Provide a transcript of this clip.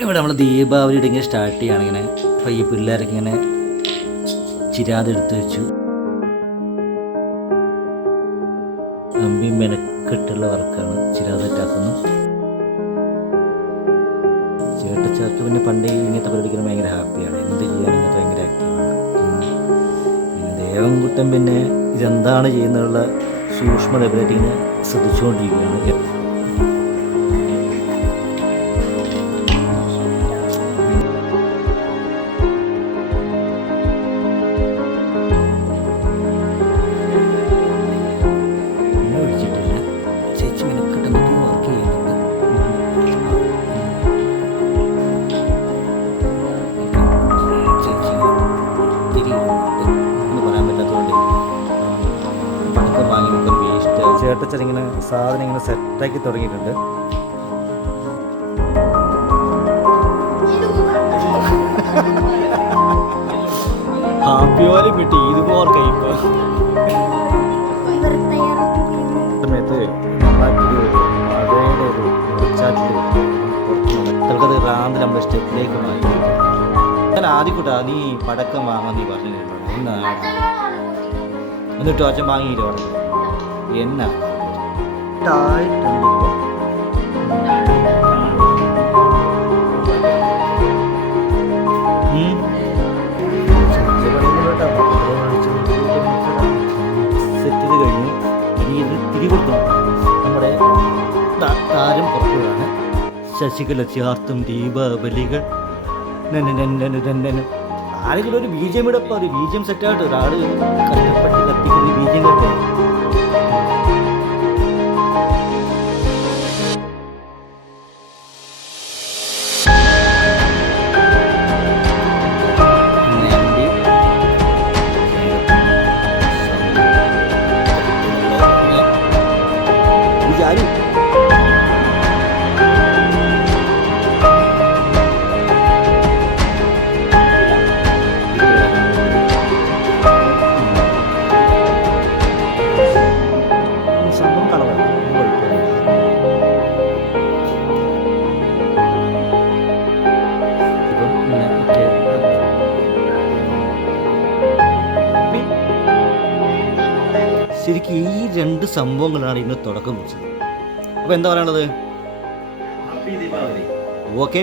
ഇവിടെ നമ്മൾ ദീപാവലിയുടെ ഇങ്ങനെ സ്റ്റാർട്ട് ഇങ്ങനെ അപ്പോൾ ഈ പിള്ളേരൊക്കെ ഇങ്ങനെ ചിരാതെ എടുത്ത് വെച്ചു. അമ്പി മെനക്കെട്ടുള്ള വർക്കാണ് ചിരാതെ ചേട്ടച്ചാർക്ക് പിന്നെ പണ്ടേ ഇങ്ങനത്തെ പരിപാടിക്കാൻ ഭയങ്കര ഹാപ്പിയാണ് എന്ത് ചെയ്യാനും ഇങ്ങനത്തെ ഭയങ്കര ആക്റ്റീവാണ് പിന്നെ ദേവൻകുട്ടൻ പിന്നെ ഇതെന്താണ് ചെയ്യുന്നതിനുള്ള സൂക്ഷ്മ ലെവലായിട്ട് ഇങ്ങനെ ശ്രദ്ധിച്ചുകൊണ്ടിരിക്കുകയാണ്. പറ്റാത്തതുകൊണ്ട് പടക്കം വാങ്ങി വെക്കാൻ വേസ്റ്റ് ചേട്ടച്ചൻ ഇങ്ങനെ സാധനം ഇങ്ങനെ സെറ്റാക്കി തുടങ്ങിയിട്ടുണ്ട്. ഹാപ്പി വാലി കിട്ടി. ഇതുപോലെ കഴിക്കുക നമ്മുടെ സ്റ്റെപ്പിലേക്ക് മാറ്റി. ഞാൻ ആദ്യക്കൂട്ടാ നീ പടക്കം വാങ്ങാൻ നീ പറഞ്ഞിട്ടുണ്ടോ എന്നാണ് എന്നിട്ടോ അച്ഛൻ വാങ്ങിയില്ല പറഞ്ഞു എന്നാ? സെറ്റ് ചെയ്ത് കഴിഞ്ഞു ഇനി ഇത് തിരി നമ്മുടെ താരം പുറത്തുകയാണ് ശശികല ചേർത്തും ദീപാവലികൾ. ആരെങ്കിലും ഒരു ബീജം ഇടപ്പോ ഒരു ബീജം സെറ്റായിട്ട് ഒരാൾ കഷ്ടപ്പെട്ട് കത്തിക്കുന്ന ബീജം കട്ടെ പി- ശരിക്കും ഈ രണ്ട് സംഭവങ്ങളാണ് ഇന്ന് തുടക്കം വെച്ചത്. അപ്പൊ എന്താ പറയാനുള്ളത് ഓക്കെ